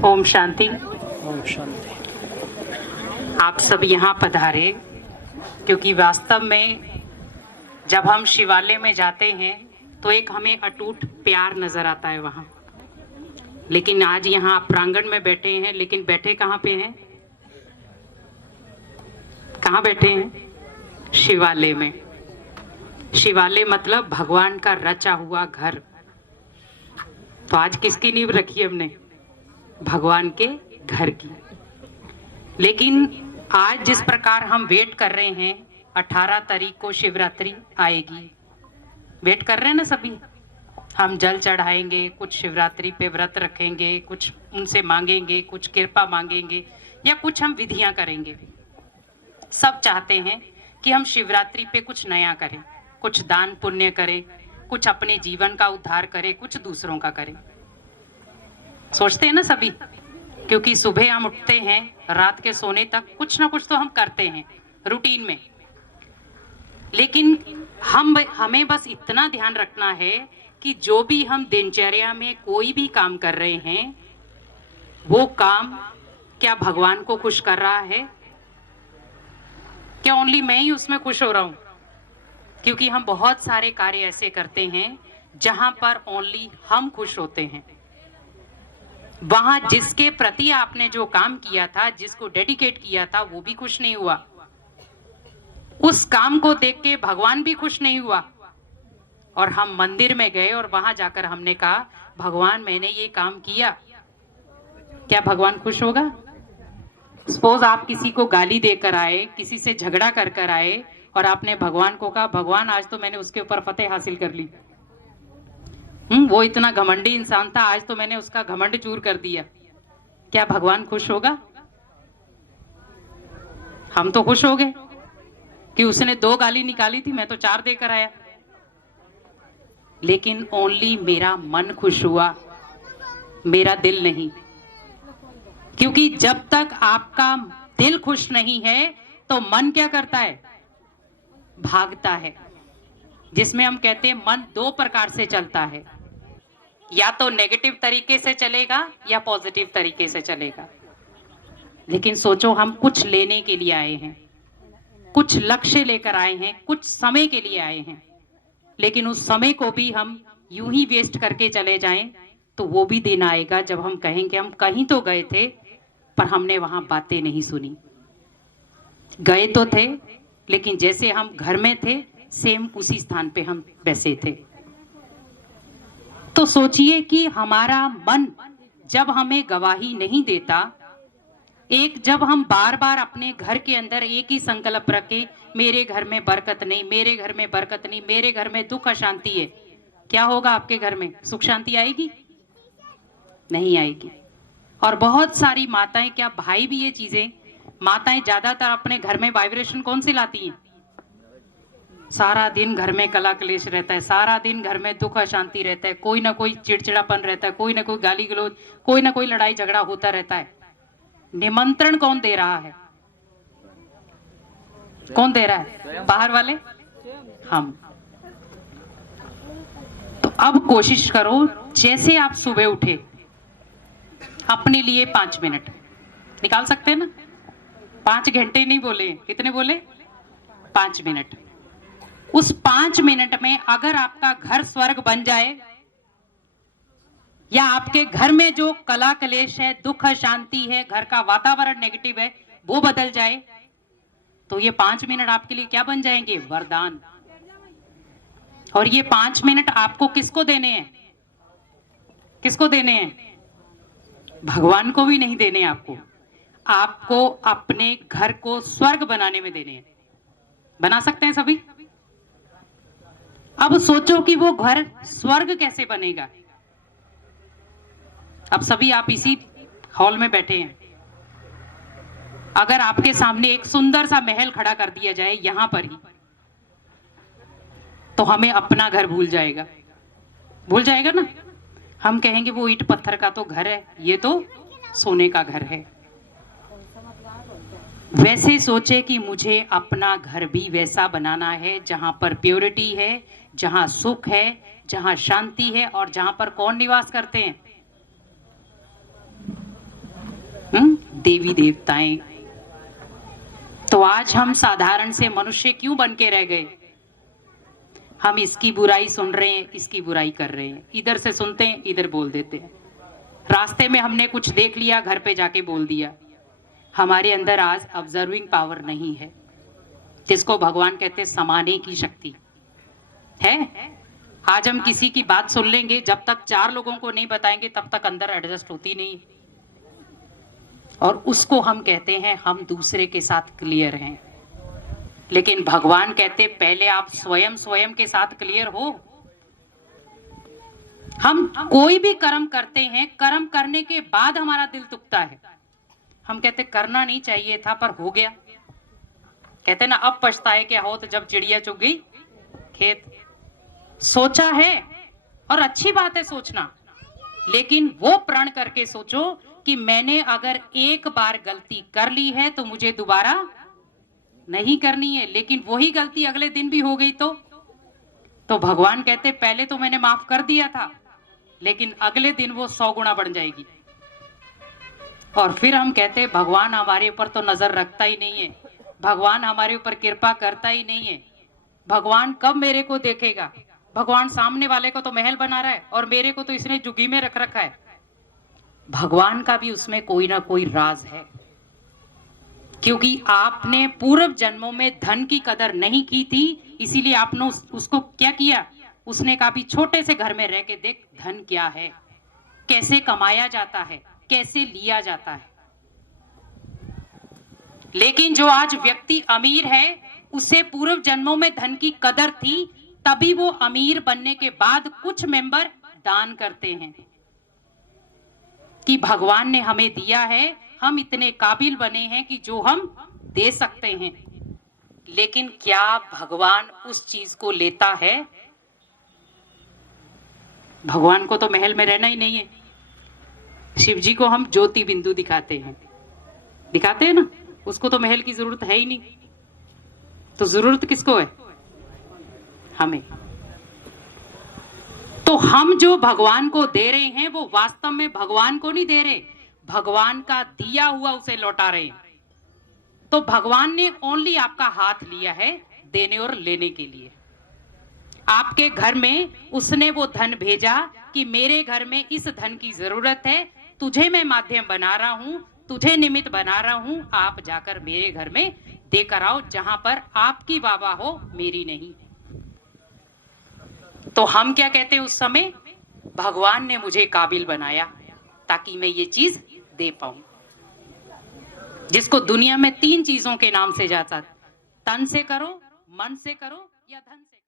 ओम शांति। ओम शांति। आप सब यहाँ पधारे क्योंकि वास्तव में जब हम शिवालय में जाते हैं तो एक हमें अटूट प्यार नजर आता है वहाँ। लेकिन आज यहाँ आप प्रांगण में बैठे हैं, लेकिन बैठे कहाँ पे हैं? कहाँ बैठे हैं? शिवालय में। शिवालय मतलब भगवान का रचा हुआ घर। तो आज किसकी नींव रखी हमने? भगवान के घर की। लेकिन आज जिस प्रकार हम वेट कर रहे हैं, 18 तारीख को शिवरात्रि आएगी, वेट कर रहे हैं ना सभी। हम जल चढ़ाएंगे, कुछ शिवरात्रि पे व्रत रखेंगे, कुछ उनसे मांगेंगे, कुछ कृपा मांगेंगे या कुछ हम विधियां करेंगे। सब चाहते हैं कि हम शिवरात्रि पे कुछ नया करें, कुछ दान पुण्य करें, कुछ अपने जीवन का उद्धार करें, कुछ दूसरों का करें। सोचते हैं ना सभी, क्योंकि सुबह हम उठते हैं, रात के सोने तक कुछ ना कुछ तो हम करते हैं रूटीन में। लेकिन हमें बस इतना ध्यान रखना है कि जो भी हम दिनचर्या में कोई भी काम कर रहे हैं, वो काम क्या भगवान को खुश कर रहा है? क्या ओनली मैं ही उसमें खुश हो रहा हूं? क्योंकि हम बहुत सारे कार्य ऐसे करते हैं जहां पर ओनली हम खुश होते हैं। वहां जिसके प्रति आपने जो काम किया था, जिसको डेडिकेट किया था, वो भी खुश नहीं हुआ। उस काम को देख के भगवान भी खुश नहीं हुआ। और हम मंदिर में गए और वहां जाकर हमने कहा, भगवान मैंने ये काम किया, क्या भगवान खुश होगा? सपोज आप किसी को गाली देकर आए, किसी से झगड़ा कर कर आए और आपने भगवान को कहा, भगवान आज तो मैंने उसके ऊपर फतेह हासिल कर ली। वो इतना घमंडी इंसान था, आज तो मैंने उसका घमंड चूर कर दिया। क्या भगवान खुश होगा? हम तो खुश हो गए कि उसने 2 गाली निकाली थी, मैं तो 4 देकर आया। लेकिन ओनली मेरा मन खुश हुआ, मेरा दिल नहीं। क्योंकि जब तक आपका दिल खुश नहीं है तो मन क्या करता है? भागता है। जिसमें हम कहते हैं मन 2 प्रकार से चलता है, या तो नेगेटिव तरीके से चलेगा या पॉजिटिव तरीके से चलेगा। लेकिन सोचो, हम कुछ लेने के लिए आए हैं, कुछ लक्ष्य लेकर आए हैं, कुछ समय के लिए आए हैं, लेकिन उस समय को भी हम यूं ही वेस्ट करके चले जाएं तो वो भी दिन आएगा जब हम कहेंगे हम कहीं तो गए थे पर हमने वहां बातें नहीं सुनी। गए तो थे, लेकिन जैसे हम घर में थे सेम उसी स्थान पे हम वैसे थे। तो सोचिए कि हमारा मन जब हमें गवाही नहीं देता, जब हम बार बार अपने घर के अंदर एक ही संकल्प रखें, मेरे घर में बरकत नहीं, मेरे घर में बरकत नहीं, मेरे घर में दुख अशांति है, क्या होगा? आपके घर में सुख शांति आएगी? नहीं आएगी। और बहुत सारी माताएं, क्या भाई भी ये चीजें, माताएं ज्यादातर अपने घर में वाइब्रेशन कौन सी लाती हैं? सारा दिन घर में कला क्लेश रहता है, सारा दिन घर में दुख अशांति रहता है, कोई ना कोई चिड़चिड़ापन रहता है, कोई ना कोई गाली गलौज, कोई ना कोई लड़ाई झगड़ा होता रहता है। निमंत्रण कौन दे रहा है? कौन दे रहा है? बाहर वाले, हम। तो अब कोशिश करो, जैसे आप सुबह उठे, अपने लिए 5 मिनट निकाल सकते हैं ना? 5 घंटे नहीं बोले, कितने बोले? 5 मिनट। उस 5 मिनट में अगर आपका घर स्वर्ग बन जाए, या आपके घर में जो कला कलेश है, दुख शांति है, घर का वातावरण नेगेटिव है, वो बदल जाए, तो ये 5 मिनट आपके लिए क्या बन जाएंगे? वरदान। और ये 5 मिनट आपको किसको देने हैं? किसको देने हैं? भगवान को भी नहीं देने आपको, आपको अपने घर को स्वर्ग बनाने में देने हैं। बना सकते हैं सभी? अब सोचो कि वो घर स्वर्ग कैसे बनेगा। अब सभी आप इसी हॉल में बैठे हैं, अगर आपके सामने एक सुंदर सा महल खड़ा कर दिया जाए यहां पर ही, तो हमें अपना घर भूल जाएगा ना। हम कहेंगे वो ईंट पत्थर का तो घर है, ये तो सोने का घर है। वैसे सोचे कि मुझे अपना घर भी वैसा बनाना है जहां पर प्योरिटी है, जहां सुख है, जहां शांति है, और जहां पर कौन निवास करते हैं? देवी देवताएं। तो आज हम साधारण से मनुष्य क्यों बन के रह गए? हम इसकी बुराई सुन रहे हैं, इसकी बुराई कर रहे हैं, इधर से सुनते हैं, इधर बोल देते हैं। रास्ते में हमने कुछ देख लिया, घर पे जाके बोल दिया। हमारे अंदर आज ऑब्जर्विंग पावर नहीं है, जिसको भगवान कहते हैं समाने की शक्ति है। आज हम किसी की बात सुन लेंगे, जब तक 4 लोगों को नहीं बताएंगे तब तक अंदर एडजस्ट होती नहीं, और उसको हम कहते हैं हम दूसरे के साथ क्लियर हैं। लेकिन भगवान कहते पहले आप स्वयं के साथ क्लियर हो। हम कोई भी कर्म करते हैं, कर्म करने के बाद हमारा दिल दुखता है। हम कहते करना नहीं चाहिए था पर हो गया। कहते ना अब पछताए क्या हो, तो जब चिड़िया चुग गई खेत। सोचा है और अच्छी बात है सोचना, लेकिन वो प्रण करके सोचो कि मैंने अगर एक बार गलती कर ली है तो मुझे दोबारा नहीं करनी है। लेकिन वही गलती अगले दिन भी हो गई तो भगवान कहते पहले तो मैंने माफ कर दिया था, लेकिन अगले दिन वो 100 गुना बढ़ जाएगी। और फिर हम कहते भगवान हमारे ऊपर तो नजर रखता ही नहीं है, भगवान हमारे ऊपर कृपा करता ही नहीं है, भगवान कब मेरे को देखेगा? भगवान सामने वाले को तो महल बना रहा है और मेरे को तो इसने जुगी में रख रखा है। भगवान का भी उसमें कोई ना कोई राज है, क्योंकि आपने पूर्व जन्मों में धन की कदर नहीं की थी, इसीलिए आपने उसको क्या किया? उसने कहा भी छोटे से घर में रह के देख धन क्या है, कैसे कमाया जाता है, कैसे लिया जाता है। लेकिन जो आज व्यक्ति अमीर है, उसे पूर्व जन्मों में धन की कदर थी, तभी वो अमीर बनने के बाद कुछ मेंबर दान करते हैं कि भगवान ने हमें दिया है, हम इतने काबिल बने हैं कि जो हम दे सकते हैं। लेकिन क्या भगवान उस चीज को लेता है? भगवान को तो महल में रहना ही नहीं है। शिव जी को हम ज्योति बिंदु दिखाते हैं ना, उसको तो महल की जरूरत है ही नहीं। तो जरूरत किसको है? हमें। तो हम जो भगवान को दे रहे हैं वो वास्तव में भगवान को नहीं दे रहे, भगवान का दिया हुआ उसे लौटा रहे हैं। तो भगवान ने ओनली आपका हाथ लिया है देने और लेने के लिए। आपके घर में उसने वो धन भेजा कि मेरे घर में इस धन की जरूरत है, तुझे मैं माध्यम बना रहा हूं, तुझे निमित्त बना रहा हूं, आप जाकर मेरे घर में देकर आओ, जहां पर आपकी वाह हो, मेरी नहीं। तो हम क्या कहते हैं उस समय? भगवान ने मुझे काबिल बनाया ताकि मैं ये चीज दे पाऊं, जिसको दुनिया में 3 चीजों के नाम से जाता, तन से करो, मन से करो या धन से।